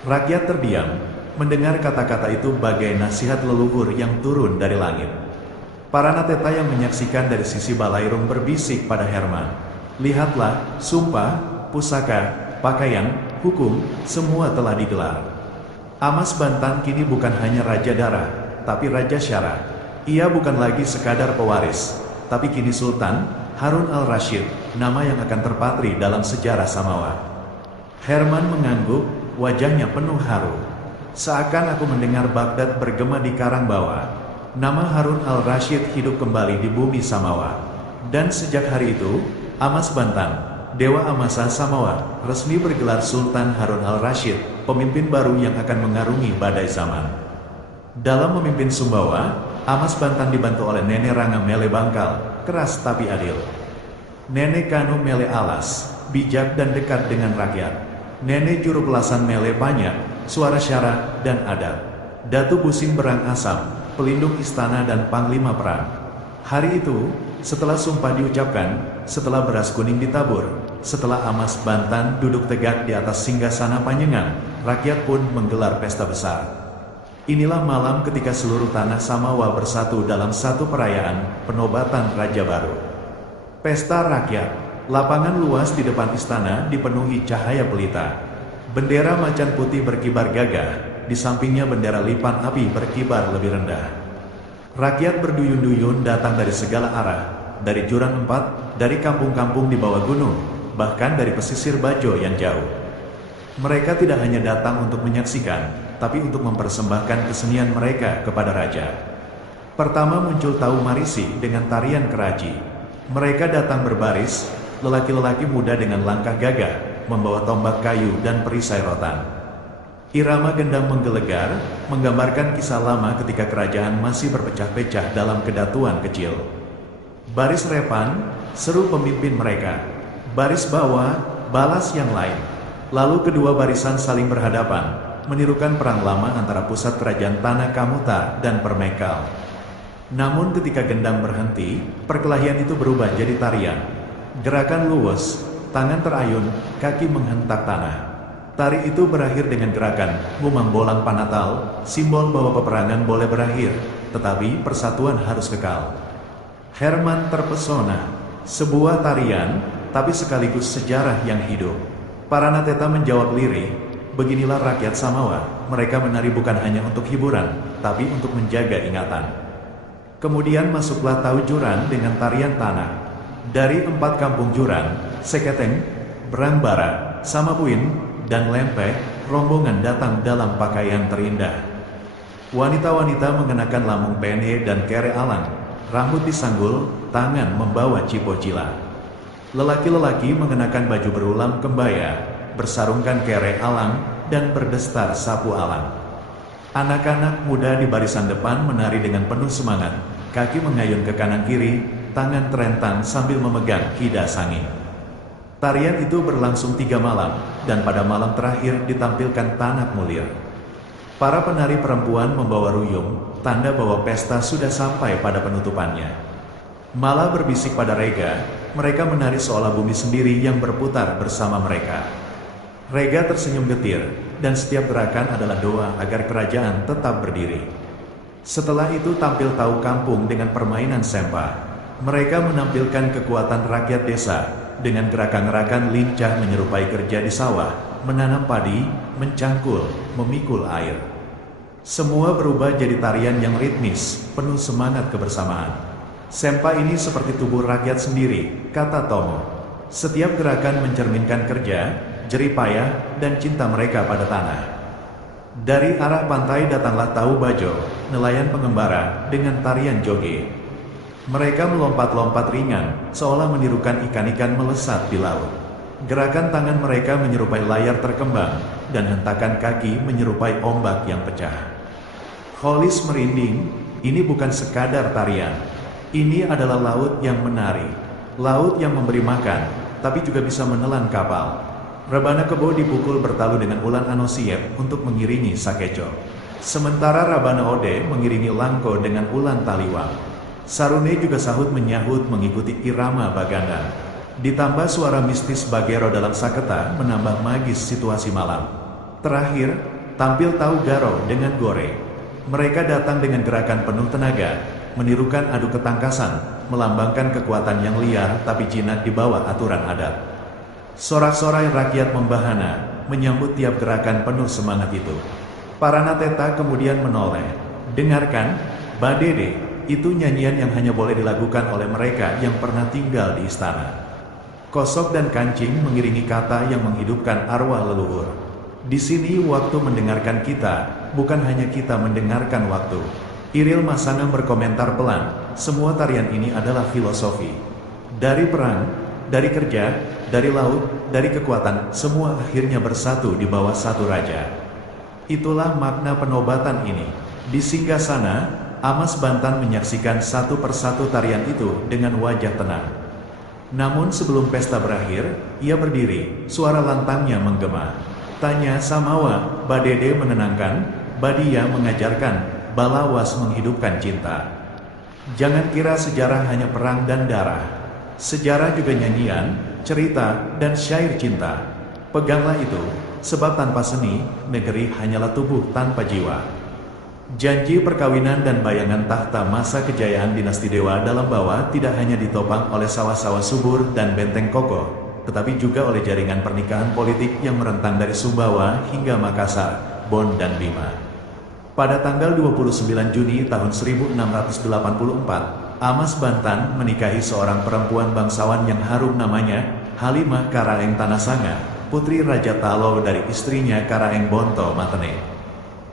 Rakyat terdiam, mendengar kata-kata itu bagai nasihat leluhur yang turun dari langit. Paranateta yang menyaksikan dari sisi balairung berbisik pada Herman, "Lihatlah, sumpah, pusaka, pakaian, hukum, semua telah digelar. Amas Bantan kini bukan hanya Raja Dara, tapi Raja Syara. Ia bukan lagi sekadar pewaris, tapi kini Sultan Harun al-Rashid, nama yang akan terpatri dalam sejarah Samawa." Herman mengangguk, wajahnya penuh haru. "Seakan aku mendengar Baghdad bergema di karang bawah. Nama Harun al-Rashid hidup kembali di bumi Samawa. Dan sejak hari itu, Amas Bantan, Dewa Amasa Samawa, resmi bergelar Sultan Harun al-Rashid, pemimpin baru yang akan mengarungi badai zaman." Dalam memimpin Sumbawa, Amas Bantan dibantu oleh Nenek Ranga Mele Bangkal, keras tapi adil. Nenek Kanu Mele Alas, bijak dan dekat dengan rakyat. Nenek Juru Pelasan Mele Banyak, suara syara dan adat. Datu Busim Berang Asam, pelindung istana dan panglima perang. Hari itu, setelah sumpah diucapkan, setelah beras kuning ditabur, setelah Amas Bantan duduk tegak di atas singgasana Panjenengan, rakyat pun menggelar pesta besar. Inilah malam ketika seluruh tanah Samawa bersatu dalam satu perayaan, penobatan Raja Baru. Pesta rakyat. Lapangan luas di depan istana dipenuhi cahaya pelita. Bendera macan putih berkibar gagah, di sampingnya bendera lipan api berkibar lebih rendah. Rakyat berduyun-duyun datang dari segala arah, dari Jurang 4, dari kampung-kampung di bawah gunung, bahkan dari pesisir Bajo yang jauh. Mereka tidak hanya datang untuk menyaksikan, tapi untuk mempersembahkan kesenian mereka kepada raja. Pertama muncul Tau Marisi dengan tarian keraji. Mereka datang berbaris, lelaki-lelaki muda dengan langkah gagah, membawa tombak kayu dan perisai rotan. Irama gendang menggelegar, menggambarkan kisah lama ketika kerajaan masih berpecah-pecah dalam kedatuan kecil. Baris repan, seru pemimpin mereka. Baris bawah, balas yang lain. Lalu kedua barisan saling berhadapan, menirukan perang lama antara pusat kerajaan Tanah Kamuta dan Permekal. Namun ketika gendang berhenti, perkelahian itu berubah jadi tarian. Gerakan luwes, tangan terayun, kaki menghentak tanah. Tari itu berakhir dengan gerakan ngumang bolang panatal, simbol bahwa peperangan boleh berakhir, tetapi persatuan harus kekal. Herman terpesona. Sebuah tarian, tapi sekaligus sejarah yang hidup. Paranateta menjawab lirih, "Beginilah rakyat Samawa, mereka menari bukan hanya untuk hiburan, tapi untuk menjaga ingatan." Kemudian masuklah Tau Juran dengan tarian tanah. Dari 4 kampung Juran, Seketeng, Brangbara, Samapuin, dan Lempeh, rombongan datang dalam pakaian terindah. Wanita-wanita mengenakan lamung pene dan kere alang, rambut disanggul, tangan membawa cipocila. Lelaki-lelaki mengenakan baju berulam kembaya, bersarungkan kere alang, dan berdestar sapu alang. Anak-anak muda di barisan depan menari dengan penuh semangat, kaki mengayun ke kanan kiri, tangan terentang sambil memegang hida sangin. Tarian itu berlangsung 3 malam, dan pada malam terakhir ditampilkan Tanak Mulir. Para penari perempuan membawa ruyung, tanda bahwa pesta sudah sampai pada penutupannya. Malah berbisik pada Rega, mereka menari seolah bumi sendiri yang berputar bersama mereka. Rega tersenyum getir, dan setiap gerakan adalah doa agar kerajaan tetap berdiri. Setelah itu tampil Tau Kampung dengan permainan sempa. Mereka menampilkan kekuatan rakyat desa, dengan gerakan-gerakan lincah menyerupai kerja di sawah, menanam padi, mencangkul, memikul air. Semua berubah jadi tarian yang ritmis, penuh semangat kebersamaan. "Sempa ini seperti tubuh rakyat sendiri," kata Tomo. "Setiap gerakan mencerminkan kerja, jerih payah, dan cinta mereka pada tanah." Dari arah pantai datanglah Tau Bajo, nelayan pengembara, dengan tarian joget. Mereka melompat-lompat ringan, seolah menirukan ikan-ikan melesat di laut. Gerakan tangan mereka menyerupai layar terkembang, dan hentakan kaki menyerupai ombak yang pecah. Hollis merinding, ini bukan sekadar tarian. Ini adalah laut yang menari. Laut yang memberi makan, tapi juga bisa menelan kapal. Rebana Kebo dipukul bertalu dengan ulan Anosiep untuk mengiringi Sakeco. Sementara Rabana Ode mengiringi Langko dengan ulan Taliwang. Sarune juga sahut menyahut mengikuti irama Baganda. Ditambah suara mistis Bagero dalam Saketa menambah magis situasi malam. Terakhir, tampil Tau Garo dengan Gore. Mereka datang dengan gerakan penuh tenaga, menirukan adu ketangkasan, melambangkan kekuatan yang liar tapi jinak di bawah aturan adat. Sorak-sorai rakyat membahana, menyambut tiap gerakan penuh semangat itu. Paranateta kemudian menoleh. Dengarkan, Badede, itu nyanyian yang hanya boleh dilakukan oleh mereka yang pernah tinggal di istana. Kosok dan kancing mengiringi kata yang menghidupkan arwah leluhur. Di sini waktu mendengarkan kita, bukan hanya kita mendengarkan waktu. Iril Masangam berkomentar pelan, semua tarian ini adalah filosofi. Dari perang, dari kerja, dari laut, dari kekuatan, semua akhirnya bersatu di bawah satu raja. Itulah makna penobatan ini. Di Singgasana, Amas Bantan menyaksikan satu persatu tarian itu dengan wajah tenang. Namun sebelum pesta berakhir, ia berdiri, suara lantangnya menggema. Tanya Samawa, Badede menenangkan, Badia mengajarkan, Balawas menghidupkan cinta. Jangan kira sejarah hanya perang dan darah. Sejarah juga nyanyian, cerita, dan syair cinta. Peganglah itu, sebab tanpa seni, negeri hanyalah tubuh tanpa jiwa. Janji perkawinan dan bayangan tahta masa kejayaan dinasti Dewa dalam bawah tidak hanya ditopang oleh sawah-sawah subur dan benteng kokoh, tetapi juga oleh jaringan pernikahan politik yang merentang dari Sumbawa hingga Makassar, Bon dan Bima. Pada tanggal 29 Juni tahun 1684, Amas Bantan menikahi seorang perempuan bangsawan yang harum namanya, Halimah Karaeng Tanasanga, putri Raja Talo dari istrinya Karaeng Bonto Matene.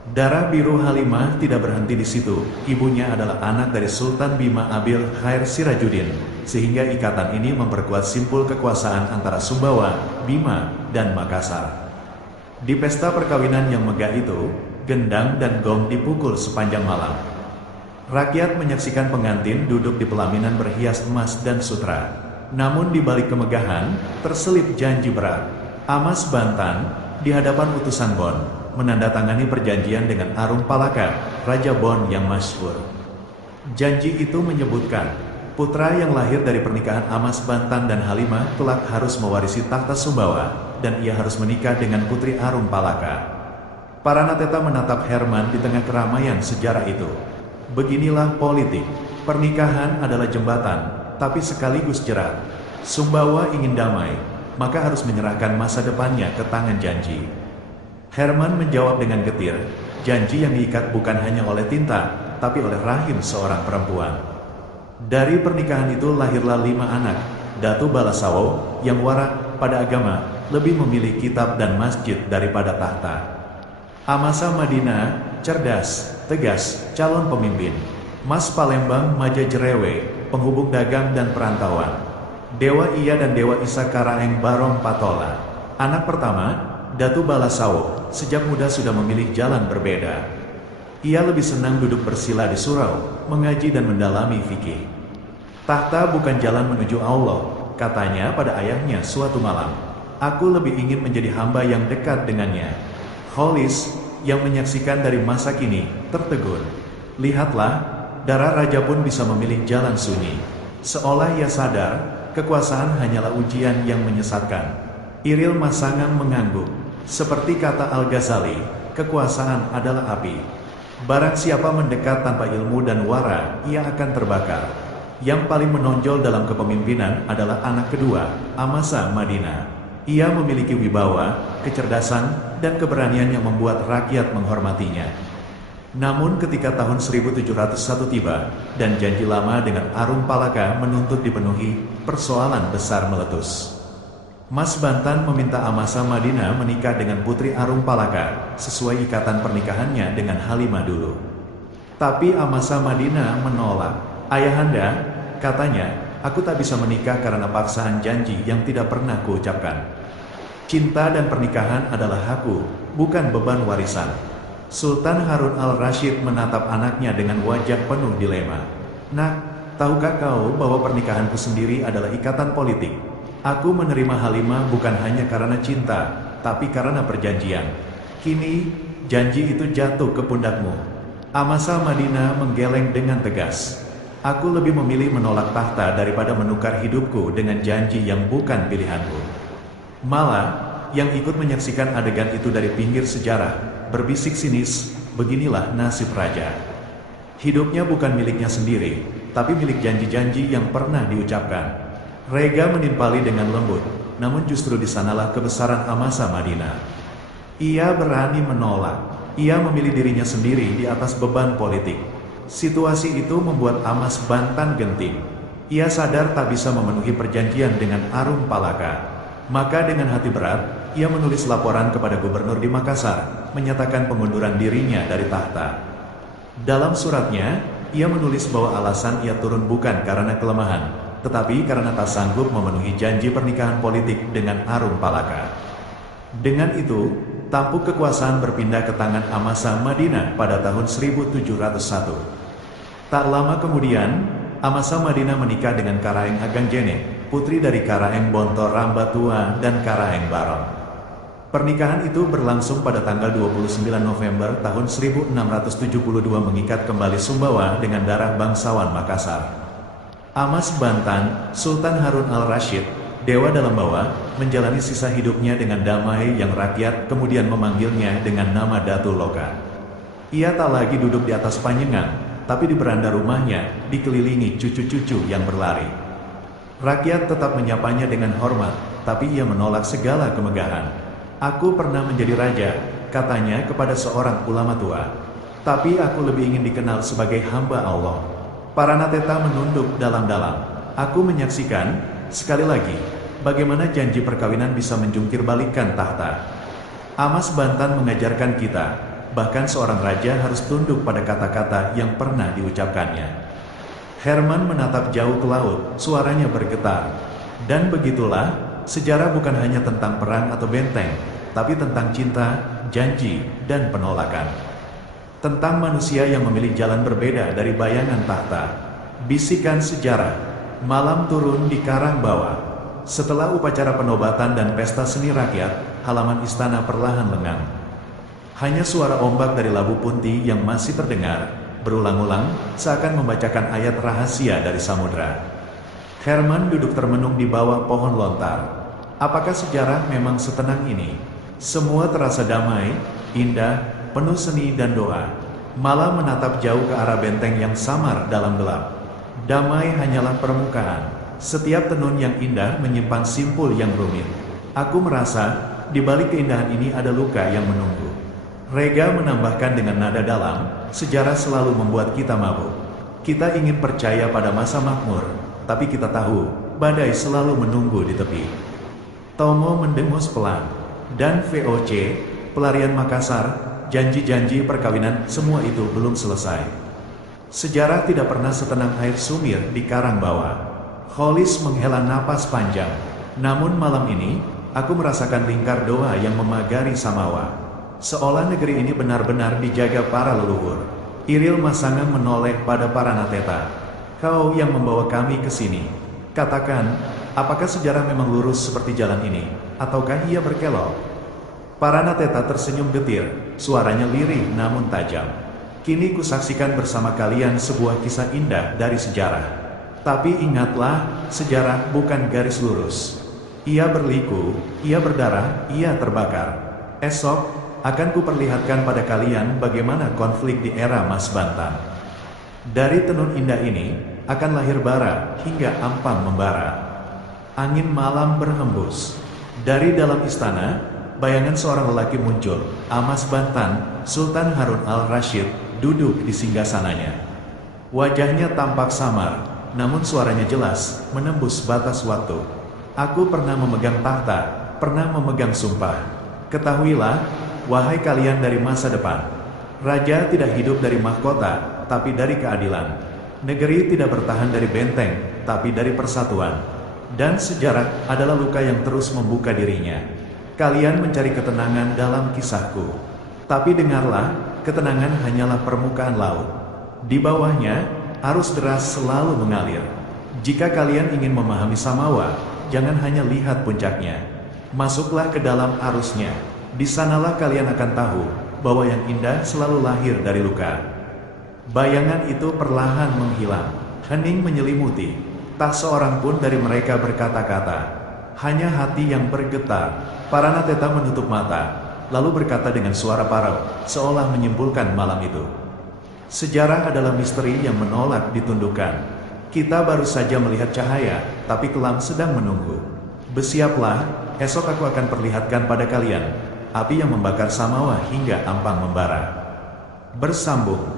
Darah biru Halimah tidak berhenti di situ. Ibunya adalah anak dari Sultan Bima Abil Khair Sirajuddin, sehingga ikatan ini memperkuat simpul kekuasaan antara Sumbawa, Bima, dan Makassar. Di pesta perkawinan yang megah itu, gendang dan gong dipukul sepanjang malam. Rakyat menyaksikan pengantin duduk di pelaminan berhias emas dan sutra. Namun di balik kemegahan, terselip janji berat. Amas Bantan, di hadapan utusan Bon, menandatangani perjanjian dengan Arum Palaka, Raja Bon yang masyhur. Janji itu menyebutkan, putra yang lahir dari pernikahan Amas Bantan dan Halimah kelak harus mewarisi takhta Sumbawa, dan ia harus menikah dengan putri Arum Palaka. Paranateta menatap Herman di tengah keramaian sejarah itu. Beginilah politik. Pernikahan adalah jembatan, tapi sekaligus jerat. Sumbawa ingin damai, maka harus menyerahkan masa depannya ke tangan janji. Herman menjawab dengan getir, janji yang diikat bukan hanya oleh tinta, tapi oleh rahim seorang perempuan. Dari pernikahan itu lahirlah 5 anak. Datu Balasawo, yang warak pada agama, lebih memilih kitab dan masjid daripada tahta. Amasa Madinah, cerdas, tegas, calon pemimpin. Mas Palembang, Maja Jerewe, penghubung dagang dan perantauan. Dewa Iya dan Dewa Isa Karaeng Barong Patola. Anak pertama, Datu Balasawo, sejak muda sudah memilih jalan berbeda. Ia lebih senang duduk bersila di surau, mengaji dan mendalami fikih. Tahta bukan jalan menuju Allah, katanya pada ayahnya suatu malam. Aku lebih ingin menjadi hamba yang dekat dengannya. Hollis, yang menyaksikan dari masa kini, tertegun. Lihatlah, darah raja pun bisa memilih jalan sunyi. Seolah ia sadar, kekuasaan hanyalah ujian yang menyesatkan. Iril Masangam mengangguk. Seperti kata Al-Ghazali, kekuasaan adalah api. Barang siapa mendekat tanpa ilmu dan wara, ia akan terbakar. Yang paling menonjol dalam kepemimpinan adalah anak kedua, Amasa Madinah. Ia memiliki wibawa, kecerdasan, dan keberanian yang membuat rakyat menghormatinya. Namun ketika tahun 1701 tiba, dan janji lama dengan Arum Palaka menuntut dipenuhi, persoalan besar meletus. Mas Bantan meminta Amasa Madinah menikah dengan putri Arum Palaka, sesuai ikatan pernikahannya dengan Halimah dulu. Tapi Amasa Madinah menolak. Ayahanda, katanya, aku tak bisa menikah karena paksaan janji yang tidak pernah kuucapkan. Cinta dan pernikahan adalah hakku, bukan beban warisan. Sultan Harun al-Rasyid menatap anaknya dengan wajah penuh dilema. Nak, tahukah kau bahwa pernikahanku sendiri adalah ikatan politik? Aku menerima Halimah bukan hanya karena cinta, tapi karena perjanjian. Kini, janji itu jatuh ke pundakmu. Amasa Madinah menggeleng dengan tegas. Aku lebih memilih menolak tahta daripada menukar hidupku dengan janji yang bukan pilihanku. Malah, yang ikut menyaksikan adegan itu dari pinggir sejarah, berbisik sinis, beginilah nasib raja. Hidupnya bukan miliknya sendiri, tapi milik janji-janji yang pernah diucapkan. Rega menimpali dengan lembut, namun justru di sanalah kebesaran Amasa Madinah. Ia berani menolak, ia memilih dirinya sendiri di atas beban politik. Situasi itu membuat Amas Bantan genting. Ia sadar tak bisa memenuhi perjanjian dengan Arum Palaka. Maka dengan hati berat, ia menulis laporan kepada gubernur di Makassar, menyatakan pengunduran dirinya dari tahta. Dalam suratnya, ia menulis bahwa alasan ia turun bukan karena kelemahan, tetapi karena tak sanggup memenuhi janji pernikahan politik dengan Arum Palaka. Dengan itu, tampuk kekuasaan berpindah ke tangan Amasa Madinah pada tahun 1701. Tak lama kemudian, Amasa Madinah menikah dengan Karaeng Agangjene, putri dari Karaeng Bonto Rambatua dan Karaeng Baron. Pernikahan itu berlangsung pada tanggal 29 November tahun 1672 mengikat kembali Sumbawa dengan darah bangsawan Makassar. Amas Bantan, Sultan Harun al-Rasyid, Dewa Dalam Bawah, menjalani sisa hidupnya dengan damai yang rakyat kemudian memanggilnya dengan nama Datu Loka. Ia tak lagi duduk di atas panjengan, tapi di beranda rumahnya, dikelilingi cucu-cucu yang berlari. Rakyat tetap menyapanya dengan hormat, tapi ia menolak segala kemegahan. Aku pernah menjadi raja, katanya kepada seorang ulama tua. Tapi aku lebih ingin dikenal sebagai hamba Allah. Paranateta menunduk dalam-dalam. Aku menyaksikan, sekali lagi, bagaimana janji perkawinan bisa menjungkir balikkan tahta. Amas Bantan mengajarkan kita, bahkan seorang raja harus tunduk pada kata-kata yang pernah diucapkannya. Herman menatap jauh ke laut, suaranya bergetar. Dan begitulah, sejarah bukan hanya tentang perang atau benteng, tapi tentang cinta, janji, dan penolakan. Tentang manusia yang memilih jalan berbeda dari bayangan tahta. Bisikan sejarah, malam turun di karang bawah. Setelah upacara penobatan dan pesta seni rakyat, halaman istana perlahan lengang. Hanya suara ombak dari Labu Punti yang masih terdengar, berulang-ulang, seakan membacakan ayat rahasia dari samudra. Herman duduk termenung di bawah pohon lontar. Apakah sejarah memang setenang ini? Semua terasa damai, indah, penuh seni dan doa. Malah menatap jauh ke arah benteng yang samar dalam gelap. Damai hanyalah permukaan. Setiap tenun yang indah menyimpan simpul yang rumit. Aku merasa, di balik keindahan ini ada luka yang menunggu. Rega menambahkan dengan nada dalam, sejarah selalu membuat kita mabuk. Kita ingin percaya pada masa makmur, tapi kita tahu, badai selalu menunggu di tepi. Tomo mendengus pelan, dan VOC, pelarian Makassar, janji-janji perkawinan, semua itu belum selesai. Sejarah tidak pernah setenang air sumir di karang bawah. Kholis menghela napas panjang. Namun malam ini, aku merasakan lingkar doa yang memagari Samawa. Seolah negeri ini benar-benar dijaga para leluhur. Iril Masangan menoleh pada Paranateta. Kau yang membawa kami ke sini. Katakan, apakah sejarah memang lurus seperti jalan ini, ataukah ia berkelok? Paranateta tersenyum getir, suaranya lirih namun tajam. Kini kusaksikan bersama kalian sebuah kisah indah dari sejarah. Tapi ingatlah, sejarah bukan garis lurus. Ia berliku, ia berdarah, ia terbakar. Esok, akan kuperlihatkan pada kalian bagaimana konflik di era Mas Bantan. Dari tenun indah ini, akan lahir bara, hingga ampang membara. Angin malam berhembus. Dari dalam istana, bayangan seorang lelaki muncul. Amas Bantan, Sultan Harun al-Rasyid, duduk di singgasananya. Wajahnya tampak samar, namun suaranya jelas, menembus batas waktu. Aku pernah memegang tahta, pernah memegang sumpah. Ketahuilah, wahai kalian dari masa depan, raja tidak hidup dari mahkota, tapi dari keadilan. Negeri tidak bertahan dari benteng, tapi dari persatuan. Dan sejarah adalah luka yang terus membuka dirinya. kalian mencari ketenangan dalam kisahku. Tapi dengarlah, ketenangan hanyalah permukaan laut. Di bawahnya, arus deras selalu mengalir. Jika kalian ingin memahami Samawa, jangan hanya lihat puncaknya. Masuklah ke dalam arusnya. Di sanalah kalian akan tahu bahwa yang indah selalu lahir dari luka. Bayangan itu perlahan menghilang. Hening menyelimuti. Tak seorang pun dari mereka berkata-kata. Hanya hati yang bergetar. Paranateta menutup mata, lalu berkata dengan suara parau, seolah menyimpulkan malam itu. Sejarah adalah misteri yang menolak ditundukkan. Kita baru saja melihat cahaya, tapi kelam sedang menunggu. Bersiaplah, esok aku akan perlihatkan pada kalian api yang membakar Samawa hingga Ampang membara. Bersambung.